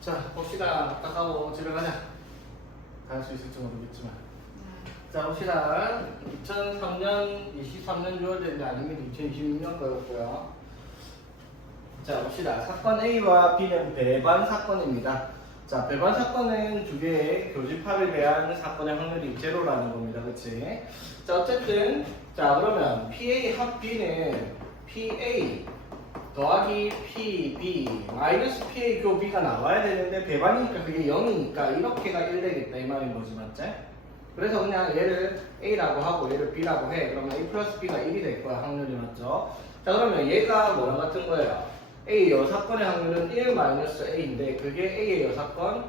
자, 봅시다. 딱 하고 집에 가자. 갈 수 있을지 모르겠지만. 자, 봅시다. 2003년, 23년 6월인데 아니면 2026년 거였고요. 자, 봅시다. 사건 A와 B는 배반 사건입니다. 자, 배반 사건은 두 개의 교집합에 대한 사건의 확률이 제로라는 겁니다. 그치? 자, 어쨌든, 자, 그러면 PA 합 B는 PA 더하기 PB 마이너스 PA 교 B가 나와야 되는데 배반이니까 그게 0이니까 이렇게가 1 되겠다 이 말인 거지, 맞지? 그래서 그냥 얘를 A라고 하고 얘를 B라고 해. 그러면 A 플러스 B가 1이 될 거야, 확률이. 맞죠? 자, 그러면 얘가 뭐랑 같은 거예요? A 여사건의 확률은 1 마이너스 A인데 그게 A의 여사건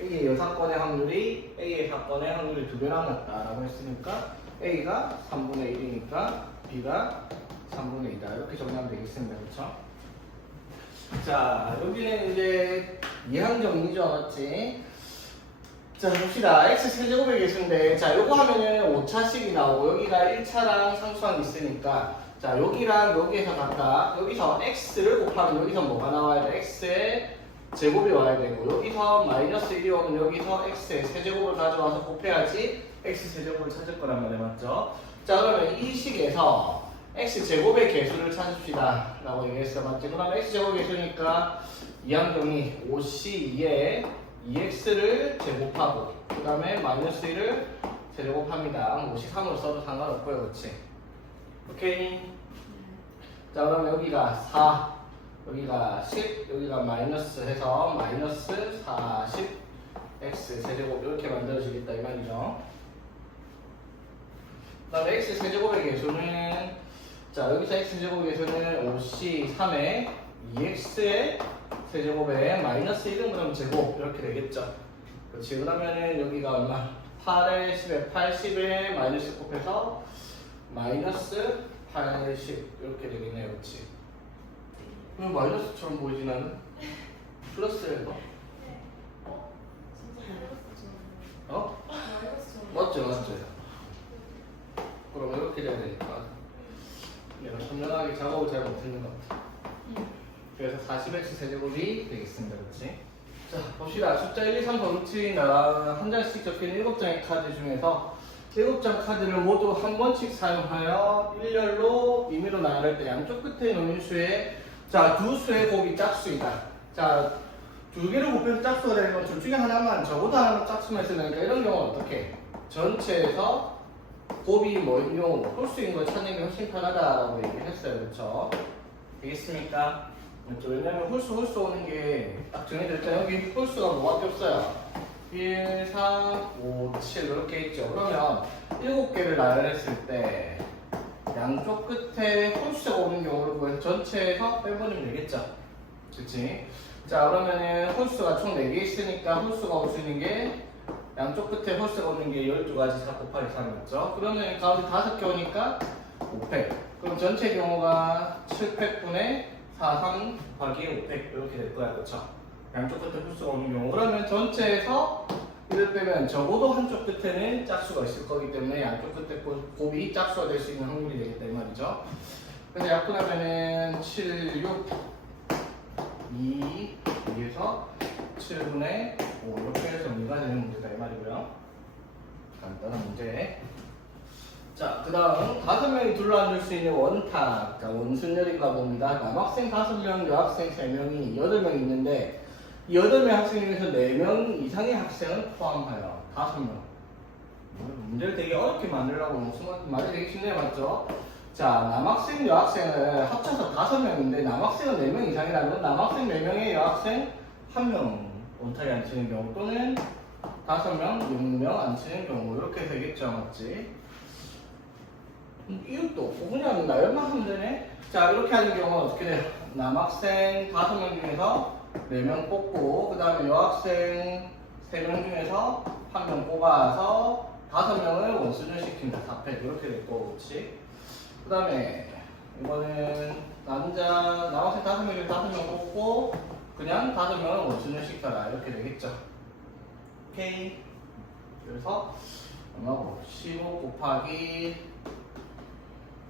A의 여사건의 확률이 A의 사건의 확률이 2배나 같다라고 했으니까 A가 3분의 1이니까 B가 3분의 2다. 이렇게 정리하면 되겠습니다. 그렇죠? 자, 여기는 이제 이항정리죠. 맞지? 자, 봅시다. x 세제곱의 개수인데, 자, 요거 하면은 5차식이 나오고, 여기가 1차랑 상수항이 있으니까, 자, 여기랑 여기에서 각각, 여기서 x를 곱하면 여기서 뭐가 나와야 돼? x의 제곱이 와야 되고, 여기서 마이너스 1이 오면 여기서 x의 세제곱을 가져와서 곱해야지 x 세제곱을 찾을 거란 말이에요. 맞죠? 자, 그러면 이 식에서 x제곱의 개수를 찾읍시다. 라고 얘기했어. 맞지? 그러면 x제곱의 개수니까 이항정이 5c2에 2x를 제곱하고 그 다음에 마이너스 1을 제곱합니다. 53으로 써도 상관없고요. 그렇지? 오케이. 자, 그러면 여기가 4 여기가 10 여기가 마이너스 해서 마이너스 40 x 세제곱 이렇게 만들어지겠다 이 말이죠. 그 다음에 x 세제곱의 개수는 자, 여기서 x 제곱의 개수는 5c3에 2x의 세제곱에 마이너스 1은 그럼 제곱 이렇게 되겠죠. 그렇지. 그러면은 여기가 얼마? 8에 10에 80에 마이너스 곱해서 마이너스 80 이렇게 되겠네요. 그렇지. 왜 마이너스처럼 보이지 나는? 플러스예요 이거? 네. 진짜 마이너스처럼. 어? 마이너스처럼. 맞죠 맞죠. 그럼 이렇게 돼야 되니까 내가 선명하게 작업을 잘 못했는 것 같아. 그래서 40x 세제곱이 되겠습니다. 그렇지? 자, 봅시다. 숫자 1, 2, 3 번치 나랑 한 장씩 적힌 7장의 카드 중에서 7장 카드를 모두 한 번씩 사용하여 일렬로 임의로 나열할 때 양쪽 끝에 놓인 수의 자, 두 수의 곱이 짝수이다. 자, 두 개를 곱해서 짝수가 되는 건 둘 중에 하나만 저보다 하나만 짝수만 있으니까 이런 경우는 어떻게? 전체에서 곱이 뭐인 경우 홀수인 걸 찾는 게 훨씬 편하다라고 얘기를 했어요. 그렇죠? 되겠습니까? 그렇죠? 왜냐면 홀수 오는 게 딱 정해질 때 여기 홀수가 뭐밖에 없어요. 1, 3, 5, 7 이렇게 있죠. 그러면 7개를 나열했을 때 양쪽 끝에 홀수가 오는 경우를 구해서 전체에서 빼버리면 되겠죠. 그치? 자, 그러면은 홀수가 총 4개 있으니까 홀수가 올 수 있는 게 양쪽 끝에 홀수가 오는 게 12가지 4 곱하기 3이었죠. 그러면 가운데 5개 오니까 5팩. 그럼 전체 경우가 7팩분의 4, 3 곱하기 5팩 이렇게 될 거야. 그렇죠? 양쪽 끝에 홀수가 오는 경우. 그러면 전체에서 이를 빼면 적어도 한쪽 끝에는 짝수가 있을 거기 때문에 양쪽 끝에 곱이 짝수가 될 수 있는 확률이 되겠다 이 말이죠. 그래서 약분하면은 7, 6, 2, 여기에서 7분의 5 이렇게 해서 정리가 되는 문제다 이 말이고요. 간단한 문제. 자, 그 다음 5명이 둘러앉을 수 있는 원탁. 자, 원순열인가 봅니다. 남학생 5명, 여학생 3명이 8명 있는데 이 8명 학생 중에서 4명 이상의 학생을 포함하여 5명. 문제를 되게 어렵게 만들려고 말이 되게 쉽네요. 맞죠? 자, 남학생, 여학생을 합쳐서 5명인데 남학생은 4명 이상이라면 남학생 4명에 여학생 1명 원탁에 앉히는 경우 또는 5명, 6명 앉히는 경우 이렇게 되겠죠. 맞지? 이것도 없고 그냥 나열만 하면 되네. 자, 이렇게 하는 경우는 어떻게 돼요? 남학생 5명 중에서 4명 뽑고 그 다음에 여학생 3명 중에서 1명 뽑아서 5명을 원순열 시킨다. 4팩 이렇게 될 거고. 그렇지? 그 다음에 이거는 남학생 5명 중에 5명 뽑고 그냥 5명을 원순열 시켜라 이렇게 되겠죠. 오케이. 그래서 얼마고? 15 곱하기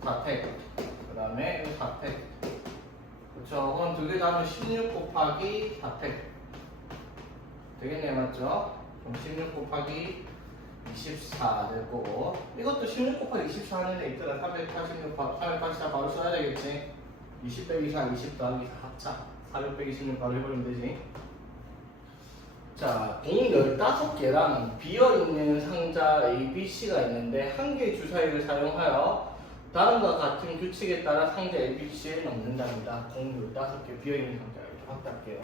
4팩 그 다음에 4팩 그쵸? 그럼 두 개 다 하면 16 곱하기 4팩 되겠네, 맞죠? 그럼 16 곱하기 24 될 거고, 이것도 16 곱하기 24 하는 데 있잖아. 384 바로 써야 되겠지? 20 빼기 4, 20 더하기 4 합차 400 빼기 16 바로 해버리면 되지. 자, 공 15개랑 비어있는 상자 A, B, C가 있는데 한 개의 주사위를 사용하여 다음과 같은 규칙에 따라 상자 A, B, C에 넣는답니다. 공 15개 비어있는 상자 이렇게 확대할게요.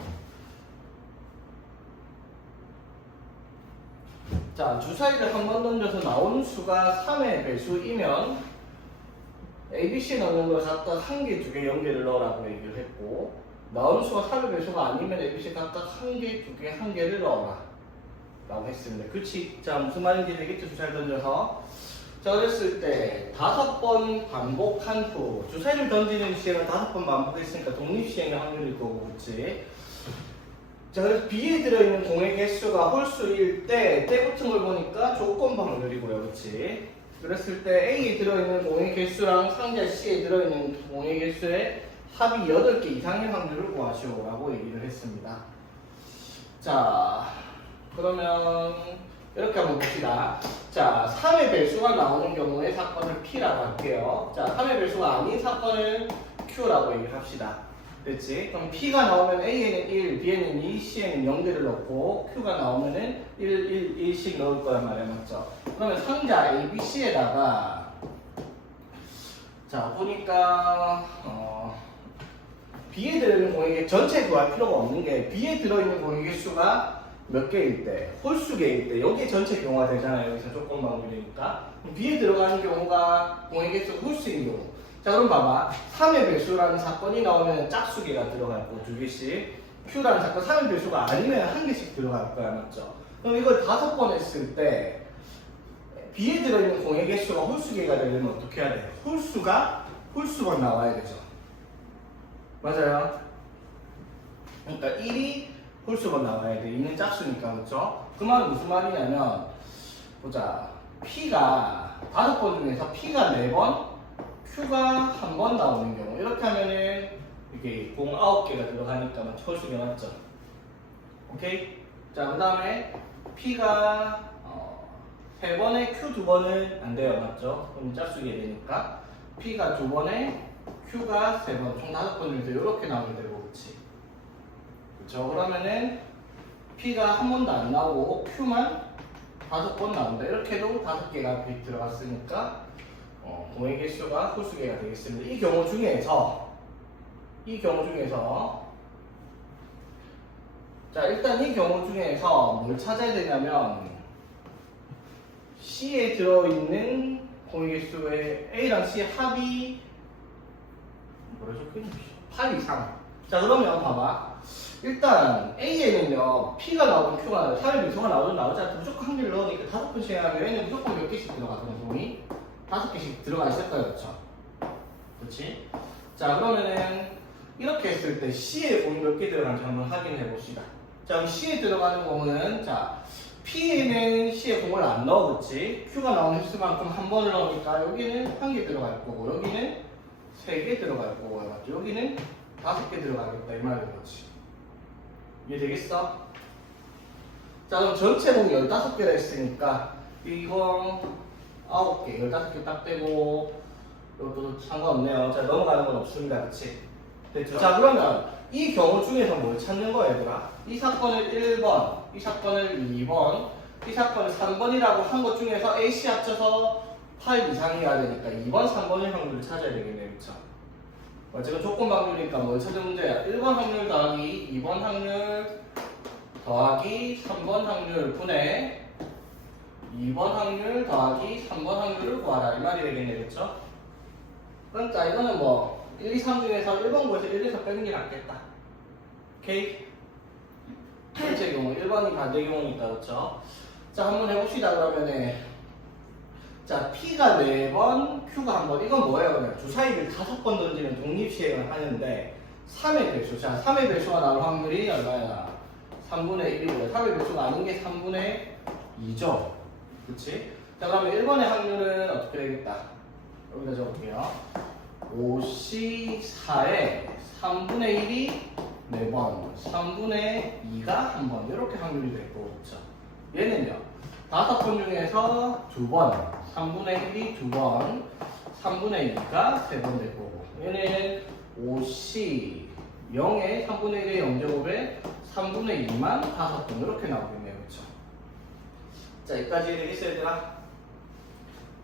자, 주사위를 한 번 던져서 나오는 수가 3의 배수이면 A, B, C 넣는 걸 각각 한 개, 두 개, 연계를 넣으라고 얘기를 했고, 나오는 수가 3의 배수가 아니면 A, B, C 각각 한 개, 두 개, 한 개를 넣어라 라고 했습니다. 그치? 자, 무슨 말인지 되겠죠? 주사위 던져서. 자, 그랬을 때 5번 반복한 후, 주사위를 던지는 시행은 5번 반복했으니까 독립시행의 확률일 거고, 그치? 자, 그래서 B에 들어있는 공의 개수가 홀수일 때 붙은 걸 보니까 조건 확률이고요, 그치? 그랬을 때 A에 들어있는 공의 개수랑 상자 C에 들어있는 공의 개수의 합이 8개 이상의 확률을 구하시오라고 얘기를 했습니다. 자, 그러면 이렇게 한번 봅시다. 자, 3의 배수가 나오는 경우에 사건을 P라고 할게요. 자, 3의 배수가 아닌 사건을 Q라고 얘기를 합시다. 됐지? 그럼 P가 나오면 A에는 1, B에는 2, C에는 0개를 넣고 Q가 나오면은 1, 1, 1씩 넣을 거란 말이야, 맞죠? 그러면 상자 A, B, C에다가 자, 보니까 B에 들어있는 공의 전체 구할 필요가 없는 게 B에 들어있는 공의 개수가 몇 개일 때? 홀수 개일 때 여기 전체 경우가 되잖아요. 여기서 조건 방법이니까 B에 들어가는 경우가 공의 개수가 홀수인 경우. 자, 그럼 봐봐. 3의 배수라는 사건이 나오면 짝수개가 들어갈 거고 2개씩, Q라는 사건 3의 배수가 아니면 1개씩 들어갈 거야, 맞죠? 그럼 이걸 5번 했을 때 B에 들어있는 공의 개수가 홀수개가 되려면 어떻게 해야 돼? 홀수가 나와야 되죠. 맞아요? 그러니까 1이 홀수가 나와야 돼. 2는 짝수니까, 그렇죠? 그 말은 무슨 말이냐면, 보자. P가 5번 중에서 P가 4번, Q가 1번 나오는 경우, 이렇게 하면은 이게 공 9개가 들어가니까 홀수개 맞죠? 오케이? 자, 그 다음에 P가 3번에 Q 2번은 안 돼요, 맞죠? 그럼 짝수개 되니까 P가 2번에 Q가 3번, 총 5번 중에서 이렇게 나오면 되고, 그치? 그쵸? 그러면은 P가 한 번도 안 나오고 Q만 5번 나온다. 이렇게 해도 5개가 들어갔으니까 공의 개수가 홀수개가 되겠습니다. 이 경우 중에서 자, 일단 이 경우 중에서 뭘 찾아야 되냐면 C에 들어있는 공의 개수의 A랑 C의 합이 뭐라 적혀있지? 8 이상. 자, 그러면 봐봐. 일단 A에는요 P가 나오든 Q가 나오든 3의 배수가 나오든 나오지 않든 무조건 한 개를 넣으니까 5번씩 하면 A는 무조건 몇 개씩 들어가거든. 공이 5개씩 들어가 있을 거예요, 그렇죠? 그렇지? 자, 그러면은 이렇게 했을 때 C에 공이 몇 개 들어가는지 한번 확인해 봅시다. 자, 그럼 C에 들어가는 공은 자, P에는 C에 공을 안 넣어, 그렇지? Q가 나오는 횟수만큼 한 번을 넣으니까 여기는 1개 들어갈 거고, 여기는 3개 들어갈 거고, 맞죠? 여기는 5개 들어가겠다 이 말인 거지. 이해되겠어? 자, 그럼 전체 공이 15개라 했으니까 이거 9개, 15개 딱 되고 이것도 상관없네요. 자, 넘어가는 건 없습니다. 그치? 됐죠? 자, 그러면 이 경우 중에서 뭘 찾는 거야, 얘들아? 이 사건을 1번, 이 사건을 2번, 이 사건을 3번이라고 한 것 중에서 AC 합쳐서 8 이상이어야 되니까 2번, 3번의 확률을 찾아야 되겠네요. 그쵸? 지금 조건 방법이니까 뭘 찾은 문제야? 1번 확률 더하기 2번 확률 더하기 3번 확률 분의 2번 확률 더하기 3번 확률을 구하라 이 말이 되겠네, 그렇죠? 그러니까 이거는 뭐 1, 2, 3 중에서 1번 구해서 1에서 빼는 게 낫겠다. 오케이? 전체 경우 1번이 반대 경우니까, 그렇죠? 자, 한번 해봅시다. 그러면은 자, P가 4번, Q가 1번. 이건 뭐예요? 그냥 주사위를 5번 던지는 독립시행을 하는데 3의 배수. 자, 3의 배수가 나올 확률이 얼마야? 3분의 1이고요. 3의 배수가 아닌 게 3분의 2죠. 그치? 자, 그러면 1번의 확률은 어떻게 되겠다? 여기다 적을게요. 5C4에 3분의 1이 4번, 3분의 2가 1번 이렇게 확률이 될 거고 그렇죠? 얘는요 5번 중에서 2번, 3분의 1이 2번, 3분의 2가 3번 될 거고 얘는 5C 0에 3분의 1의 0제곱에 3분의 2만 5번 이렇게 나오겠네요 그렇죠? 자 여기까지 되겠어요 얘들아?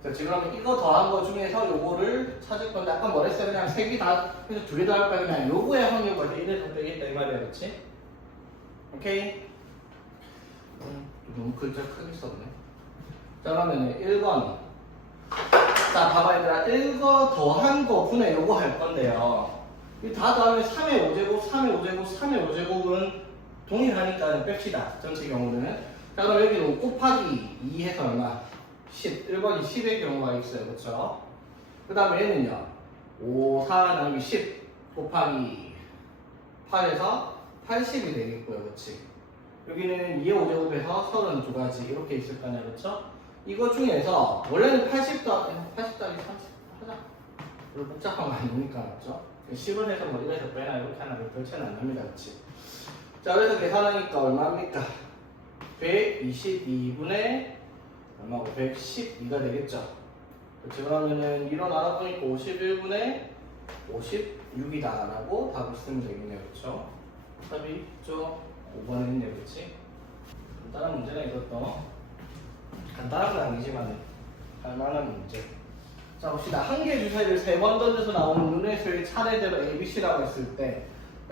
자, 지금 이거 더한 거 중에서 요거를 찾을 건데 아까 뭐랬어요? 그냥 3개 다 해서 2개 더 할까 그냥 요거의 확률 벌써 1을 더 빼겠다 이 말이야 그렇지? 오케이? 너무 글자 크게 썼네. 자 그러면 1번 자 봐봐 얘들아 1거 더한 거 분의 요거 할 건데요 이 다 더하면 3의 5제곱, 3의 5제곱, 3의 5제곱은 동일하니까 뺍시다 전체 경우는. 자 그럼 여기 5 곱하기 2 해서 얼마? 10, 1번이 10의 경우가 있어요. 그쵸? 그 다음에 얘는요. 5, 4 나누기 10 곱하기 8에서 80이 되겠고요. 그치? 여기는 2의 5제곱에서 32가지 이렇게 있을 거냐. 그쵸? 이거 중에서 원래는 80 더하기 30 하자. 별로 복잡한 거 아니니까. 그쵸? 10을 해서 뭐 이래서 빼나 이렇게 하나 별 차이는 안 납니다. 그치? 자 그래서 계산하니까 얼마입니까? 122분의 얼마고 112가 되겠죠. 그렇죠. 그러면은 이런 알아보니까 51분의 56이다라고 답을 쓰면 되겠네요. 그렇죠? 답이 좀 5번에 있네요. 그렇지? 간단한 문제는 이것도 간단한 건 아니지만 할만한 문제. 자 봅시다. 한 개 주사위를 3번 던져서 나오는 눈의 수의 차례대로 A, B, C라고 했을 때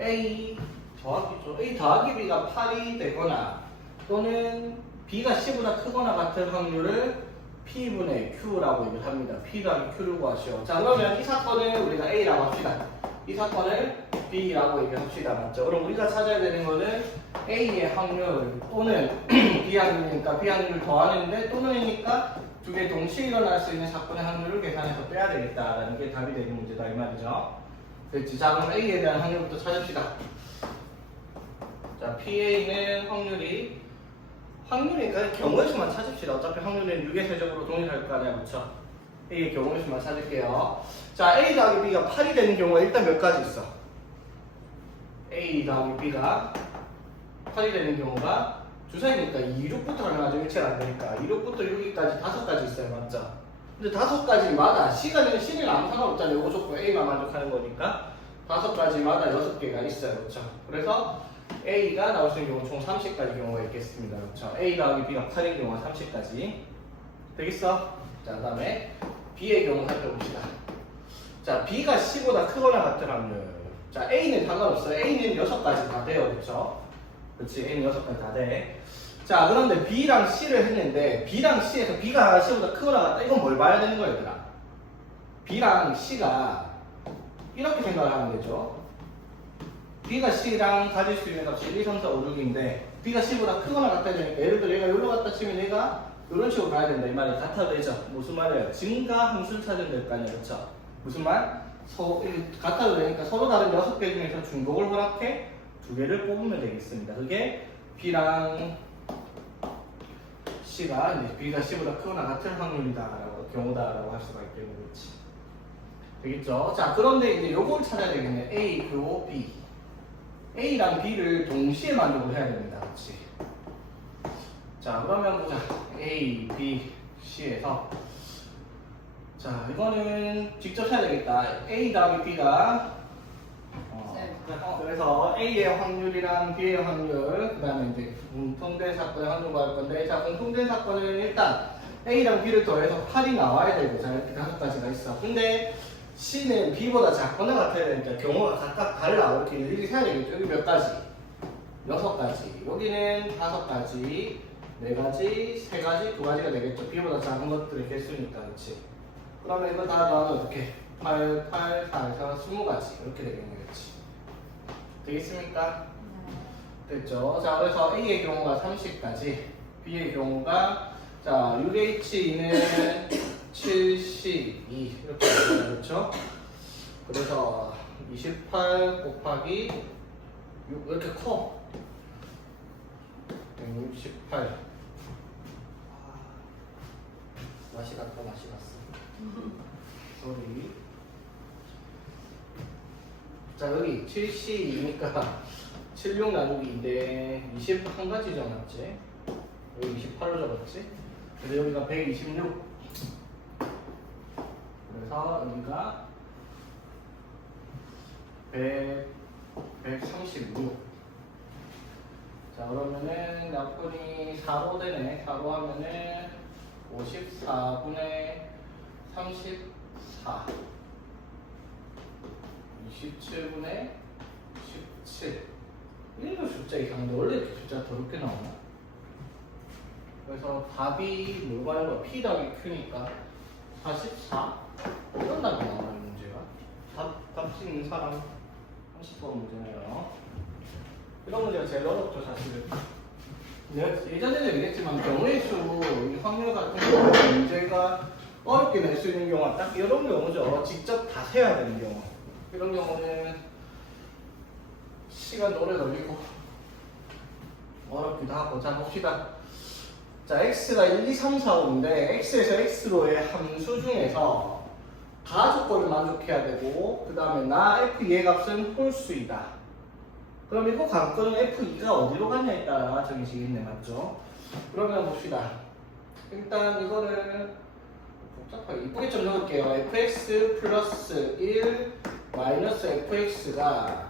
A 더하기 B가 8이 되거나 또는 B가 C보다 크거나 같은 확률을 P분의 Q라고 얘기를 합니다. P 더하기 Q를 구하시오. 자 그러면 이 사건을 우리가 A라고 합시다. 이 사건을 B라고 얘기합시다. 맞죠? 그럼 우리가 찾아야 되는 거는 A의 확률 또는 B 확률이니까 B 확률을 더하는데 또는이니까 두 개 동시에 일어날 수 있는 사건의 확률을 계산해서 빼야 되겠다라는 게 답이 되는 문제다 이 말이죠. 됐지? 자 그럼 A에 대한 확률부터 찾읍시다. 자 PA는 확률이니까 경우의 수만 찾읍시다. 어차피 확률은 6의 세제곱으로 동일할 거 아니야, 그쵸? A의 경우의 수만 찾을게요. 자, A 더하기 B가 8이 되는 경우가 일단 몇 가지 있어? A 더하기 B가 8이 되는 경우가 주사위니까 2룩부터 얼마죠? 일체가 안 되니까 2룩부터 6기까지 5가지 있어요, 맞죠? 근데 5가지마다 C가 되는 C는 아무 상관없잖아요. 요거 조건 A만 만족하는 거니까 5가지마다 6개가 있어요, 그쵸? 그래서 A가 나올 수 있는 경우 총 30가지 경우가 있겠습니다. 그렇죠? A 더하기 B가 8인 경우가 30가지 되겠어? 자, 그 다음에 B의 경우 살펴봅시다. 자, B가 C보다 크거나 같은 확률. 자, A는 상관없어요. A는 6가지 다 돼요. 그렇죠? 그렇지? A는 6가지 다 돼. 자, 그런데 B랑 C를 했는데 B랑 C에서 B가 C보다 크거나 같다. 이건 뭘 봐야 되는 거야, 얘들아? B랑 C가 이렇게 생각을 하면 되죠. B가 C랑 가질 수 있는 값이 1, 2, 3, 4, 5, 6인데 B가 C보다 크거나 같아야 되니까 예를 들어 얘가 여기로 갔다 치면 얘가 이런 식으로 가야 된다 이 말이 같아도 되죠. 무슨 말이에요? 증가 함수를 찾으면 될 거 아니에요. 그렇죠? 무슨 말? 같아도 되니까 서로 다른 6개 중에서 중복을 허락해 2개를 뽑으면 되겠습니다. 그게 B랑 C가 이제 B가 C보다 크거나 같은 확률이다라고 경우다라고 할 수가 있겠네요. 그렇지? 되겠죠? 자 그런데 이제 요걸 찾아야 되겠네. A 그리고 B A랑 B를 동시에 만족을 해야 됩니다. 그렇지? 자 그러면 보자. A, B, C에서 자 이거는 직접 해야 되겠다. A 더하기 B가 그래서 A의 확률이랑 B의 확률 그 다음에 이제 공통된 사건의 확률 구할 건데 자 공통된 사건은 일단 A랑 B를 더해서 8이 나와야 되고 자 이렇게 5가지가 있어. 근데 C는 B보다 작거나 같아야 되니까 경우가 각각 달라. 이렇게 일일이 세야 되겠죠. 여기 몇 가지? 6가지. 여기는 5가지, 4가지, 3가지, 2가지가 되겠죠. B보다 작은 것들의 개수니까, 그렇지? 그러면 이거 다 넣으면 어떻게? 8, 8, 4에서 20가지. 이렇게 되겠네, 그렇지? 되겠습니까? 됐죠? 자, 그래서 A의 경우가 30가지, B의 경우가 자, 6H는 72 이렇게 되잖아요. 그렇죠? 그래서 28 곱하기 6 왜 이렇게 커? 168 맛이 갔다 맛이 갔어. 소리 자 여기 7C니까 76 나누기 2대 21가지 적었지. 여기 28로 적었지. 그래서 여기가 126. 그래서 여기가 136. 자 그러면은 약분이 4로 되네. 4로 하면은 54분의 34 27분의 17. 이런 숫자 이상한데 원래 이렇게 숫자가 더럽게 나오나? 그래서 답이 뭐가 하는 거야? P 더하기 Q니까 44? 이런 답이 나와요 문제가. 답 찍는 사람 30번 문제네요. 이런 문제가 제일 어렵죠 사실은. 내가 예전에도 얘기했지만 경우의 수, 이 확률 같은 경우 문제가 어렵게 낼 수 있는 경우가 딱 이런 경우죠. 직접 다 세야 되는 경우. 이런 경우는 시간 오래 걸리고 어렵기도 하고. 자 봅시다. 자 x가 1, 2, 3, 4, 5인데 x에서 x로의 함수 중에서 가조건을 만족해야 되고 그 다음에 나 f2의 값은 홀수이다. 그럼 이거 관건은 f2가 어디로 가냐에 따라 정해지겠네. 맞죠? 그러면 봅시다. 일단 이거를 복잡하게 이쁘게 좀 적을게요. fx 플러스 1 마이너스 fx가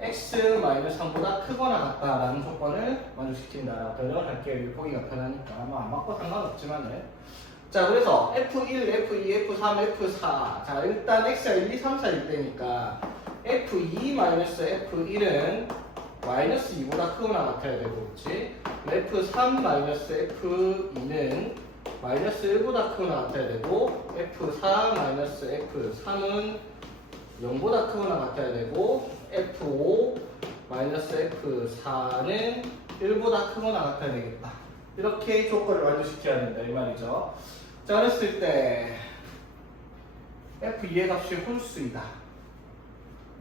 x 마이너스 3보다 크거나 같다라는 조건을 만족시킨다. 변형을 할게요. 이거 보기가 편하니까. 안 바꿔 상관없지만은. 자 그래서 f1, f2, f3, f4. 자 일단 x가 1, 2, 3, 4일 때니까 f2 마이너스 f1은 마이너스 2보다 크거나 같아야 되고, 그렇지? f3 마이너스 f2는 마이너스 1보다 크거나 같아야 되고, f4 마이너스 f3은 0보다 크거나 같아야 되고, f5 마이너스 f4는 1보다 크거나 같아야 되겠다. 이렇게 조건을 완료시켜야 된다 이 말이죠. 자 그랬을 때 f2의 값이 홀수이다.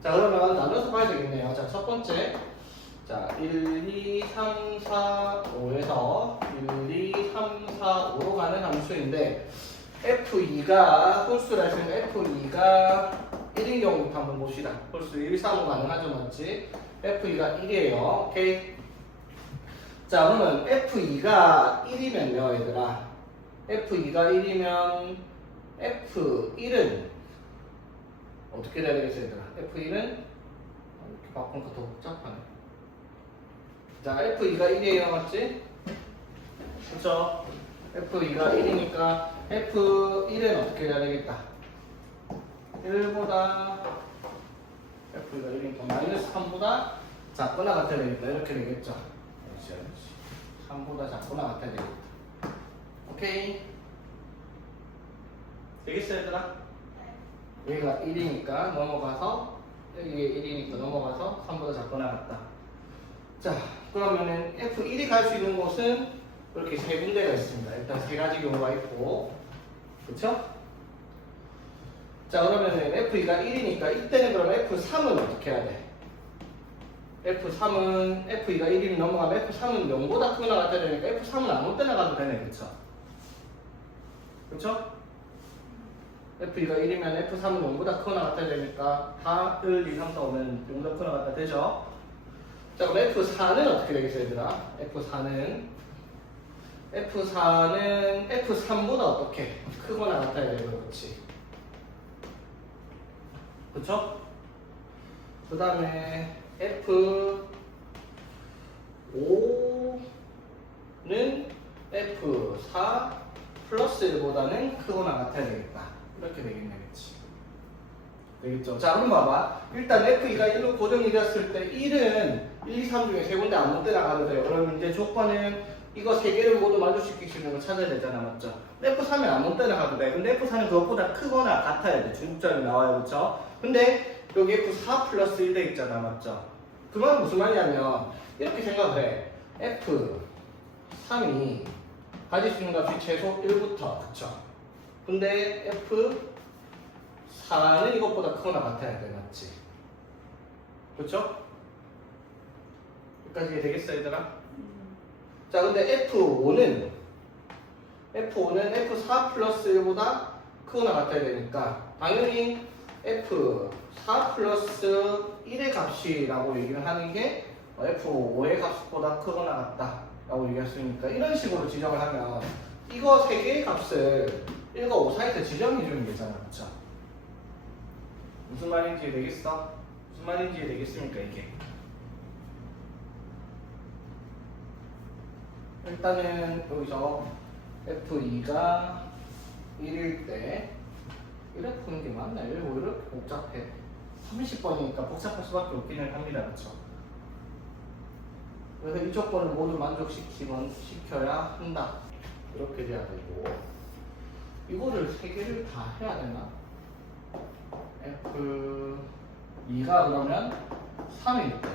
자 그러면 나눠서 봐야 되겠네요. 자 첫 번째, 자 1, 2, 3, 4, 5에서 1, 2, 3, 4, 5로 가는 함수인데 f2가 홀수라 했으면 f2가 1인 경우부터 한번 봅시다. 홀수 1, 3, 5 가능하죠, 맞지? f2가 1이에요. 오케이. 자 그러면 f2가 1이면요 얘들아, f2가 1이면 f1은 어떻게 돼야 되겠어 얘들아? f1은 이렇게 바꾸니까 더 복잡하네. 자 f2가 1이에요, 맞지? 그쵸? f2가 1이니까 f1은 어떻게 돼야 되겠다? 1보다 f가 1이니까 마이너스 3보다 작거나 같아야 되겠다. 이렇게 되겠죠. 3보다 작거나 같아야 되겠다. 오케이. 되겠어 얘들아? 여기가 1이니까 넘어가서 여기가 1이니까 넘어가서 3보다 작거나 같다. 자 그러면은 f1이 갈 수 있는 곳은 이렇게 세 군데가 있습니다. 일단 세 가지 경우가 있고, 그쵸? 자 그러면은 f2가 1이니까 이때는 그럼 f3은 어떻게 해야 돼? f3은 f2가 1이면 넘어가면 f3은 0보다 크거나 같아야 되니까 f3은 아무 때나 가도 되네. 그쵸? 그쵸? f2가 1이면 f3은 0보다 크거나 같아야 되니까 다 1, 2, 3, 4, 5는 0보다 크거나 같다 되죠? 자 그럼 f4는 어떻게 되겠어요 얘들아? f4는 f3보다 어떻게? 크거나 같아야 되는 거지. 그쵸? 그 다음에 F5는 F4 플러스 1보다는 크거나 같아야 되겠다. 이렇게 되겠네, 그치? 되겠죠? 자, 그럼 봐봐. 일단 F2가 1로 고정이 되었을 때 1은 1, 2, 3 중에 세 군데 아무 때나 가도 돼요. 그러면 이제 조건은 이거 세 개를 모두 만족시킬 수 있는 걸 찾아야 되잖아, 맞죠? F3은 아무 때나 가도 돼. 근데 F4는 그것보다 크거나 같아야 돼. 중국점이 나와요, 그쵸? 근데 여기 F4 플러스 1 돼 있잖아, 맞죠? 그 말은 무슨 말이냐면 이렇게 생각을 해. F3이 가질 수 있는 값이 최소 1부터, 그쵸? 근데 F4는 이것보다 크거나 같아야 돼, 맞지? 그쵸? 여기까지 되겠어, 얘들아? 자, 근데 F5는 F4 플러스 1보다 크거나 같아야 되니까 당연히 F4 플러스 1의 값이라고 얘기를 하는 게 F5의 값보다 크거나 같다 라고 얘기할 수 있으니까 이런 식으로 지정을 하면 이거 세 개의 값을 1과 5 사이에 지정해 주면 되잖아. 그쵸? 무슨 말인지 되겠어? 무슨 말인지 되겠습니까 이게? 일단은 여기서 F2가 1일 때 이렇게 푸는 게 맞나? 이렇게 복잡해. 30번이니까 복잡할 수밖에 없기는 합니다. 그쵸? 그래서 이 조건을 모두 만족시켜야 한다. 이렇게 돼야 되고 이거를 세 개를 다 해야 되나? F2가 그러면 3일 때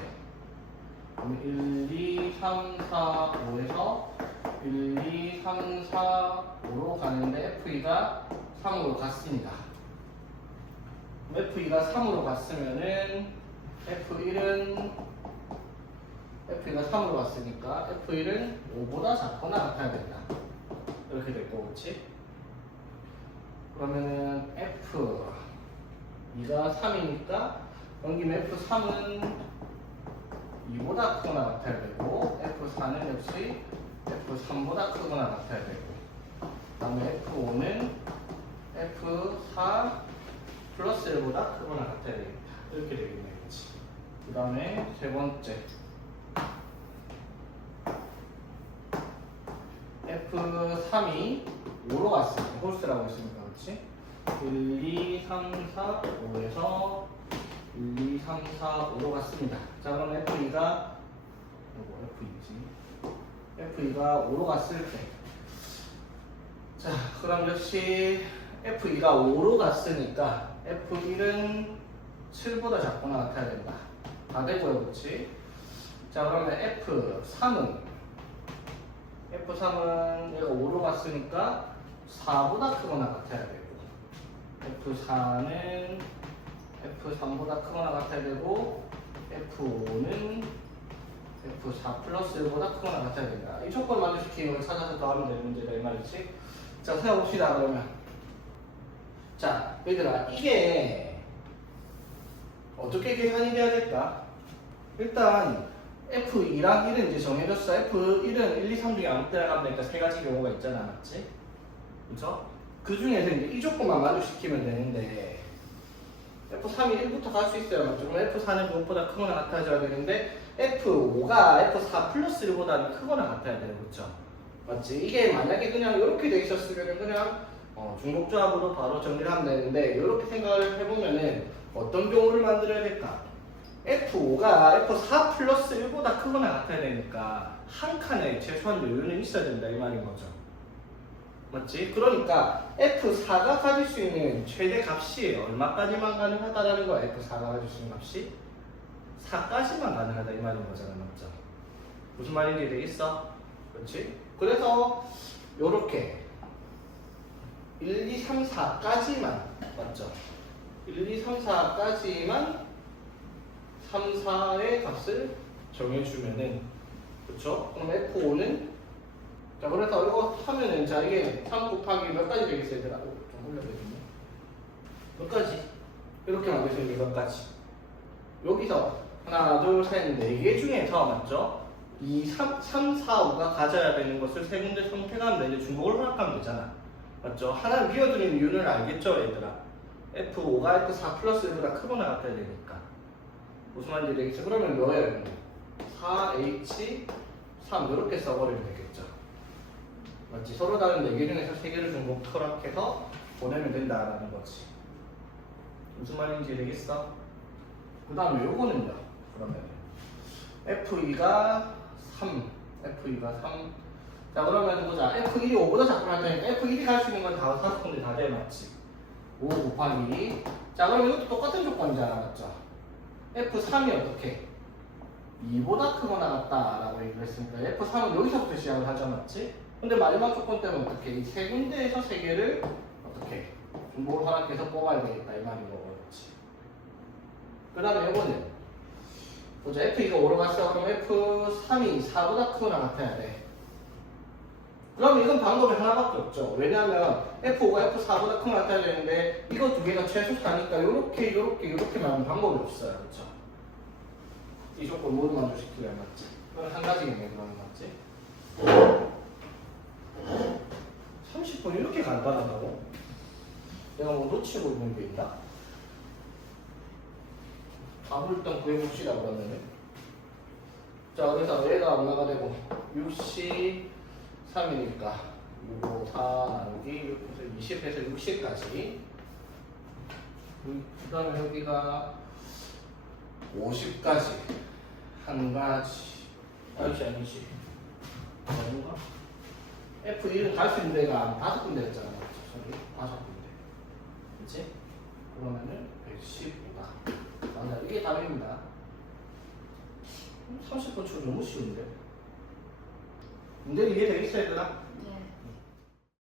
1, 2, 3, 4, 5에서 1, 2, 3, 4, 5로 가는데 F2가 3으로 갔습니다. F2가 3으로 갔으면은 F2가 3으로 갔으니까 F1은 5보다 작거나 같아야 된다. 이렇게 될 거고, 그치? 그러면은 F2가 3이니까 넘기면 F3은 2보다 크거나 같아야 되고 F4는 역시 F3보다 크거나 같아야 되고 그 다음에 F5는 F4 플러스 1보다 크거나 같아야 되겠다. 이렇게 되겠네. 그치? 그 다음에 세 번째 F3이 5로 갔으니까 홀수라고 했으니까 그렇지? 1, 2, 3, 4, 5에서 1, 2, 3, 4, 5로 갔습니다. 자 그럼 F2가 F2가 5로 갔을 때 자 그럼 역시 F2가 5로 갔으니까 F1은 7보다 작거나 같아야 된다. 다 되고요. 그렇지? 자 그러면 F3은 얘가 5로 갔으니까 4보다 크거나 같아야 되고 F4는 F3보다 크거나 같아야 되고 F5는 F4 플러스 1보다 크거나 같아야 된다. 이 조건 만족시키는 걸 찾아서 더하면 되는 문제다 이 말이지. 자 세워봅시다 그러면. 자 얘들아 이게 어떻게 계산이 돼야 될까? 일단 F2랑 1은 이제 정해졌어. F1은 1, 2, 3 중에 아무 때나 가면 되니까 세 가지 경우가 있잖아. 맞지? 그쵸? 그 중에서 이제 이 조건만 만족시키면 되는데 F3이 1부터 갈 수 있어요. 맞죠? 그럼 F4는 그것보다 크거나 같아져야 되는데 F5가 F4 플러스 1보다는 크거나 같아야 돼요. 그쵸? 맞지? 이게 만약에 그냥 이렇게 돼 있었으면 그냥 중복조합으로 바로 정리를 하면 되는데 이렇게 생각을 해보면은 어떤 경우를 만들어야 될까? F5가 F4 플러스 1보다 크거나 같아야 되니까 한 칸에 최소한 여유는 있어야 된다 이 말인 거죠. 맞지? 그러니까 F4가 가질 수 있는 최대 값이 얼마까지만 가능하다라는 거야. F4가 가질 수 있는 값이 4까지만 가능하다 이 말인 거잖아. 맞죠? 무슨 말인지 되겠어? 그렇지? 그래서 요렇게 1, 2, 3, 4까지만 맞죠? 1, 2, 3, 4까지만 3, 4의 값을 정해주면은 그쵸? 그럼 F5는 자 그래서 이거 하면은 자 이게 3 곱하기 몇 가지 되겠어요? 얘들아? 좀 올려야겠네. 몇 가지? 이렇게 만드시면 몇 가지? 여기서 하나, 둘, 셋, 4개 중에서 맞죠? 이 3, 4, 5가 가져야 되는 것을 세 군데 선택하면 이제 중복을 허락하면 되잖아. 맞죠? 하나를 비워드리는 이유는 알겠죠, 얘들아? F5가 F4 플러스 1보다 크거나 같아야 되니까. 무슨 말인지 되겠죠? 그러면 뭐예요? 4H3 이렇게 써버리면 되겠죠. 맞지? 서로 다른 4개 중에서 3개를 중복 허락해서 보내면 된다라는 거지. 무슨 말인지 되겠어? 그 다음에 요거는요. 그러면 F2가 3 자 그러면 보자. F1이 5보다 작거나 하니까 F1이 갈 수 있는 건 다 5군데 다 돼. 맞지? 5 곱하기 자 그럼 이것도 똑같은 조건이잖아. 맞죠? F3이 어떻게? 2보다 크거나 같다라고 얘기를 했으니까 F3은 여기서부터 시작을 하죠. 맞지? 근데 마지막 조건 때문에 어떻게? 이 세 군데에서 세 개를 어떻게? 중복을 허락해서 뽑아야 되겠다 이 말인 거고. 그렇지? 그 다음에 이거는 보자. F2가 5로 갔어. 그럼 F3이 4보다 크거나 같아야 돼. 그럼 이건 방법이 하나밖에 없죠. 왜냐하면 F5가 F4보다 크면 안 되는데 이거 두 개가 최소 4니까 요렇게 말하면 방법이 없어요. 그렇죠? 이 조건 모두 만족시키려면 맞지? 그건 한 가지겠네. 그러면 맞지? 30분 이렇게 간단하다고? 내가 뭐 놓치고 있는 게 있나? 답을 일단 구해봅시다. 그러면은 자, 그래서 얘가 얼마가 되고 63이니까 6, 4 나누기 20에서 60까지 그 다음에 여기가 50까지 한 가지 아니지 뭔가? F1은 갈 수 있는 데가 5군데였잖아. 저기 5군데 그치? 그러면은 115다. 맞아, 이게 답입니다. 30분 초 너무 쉬운데? 문제는 이해되겠어요, 얘들아?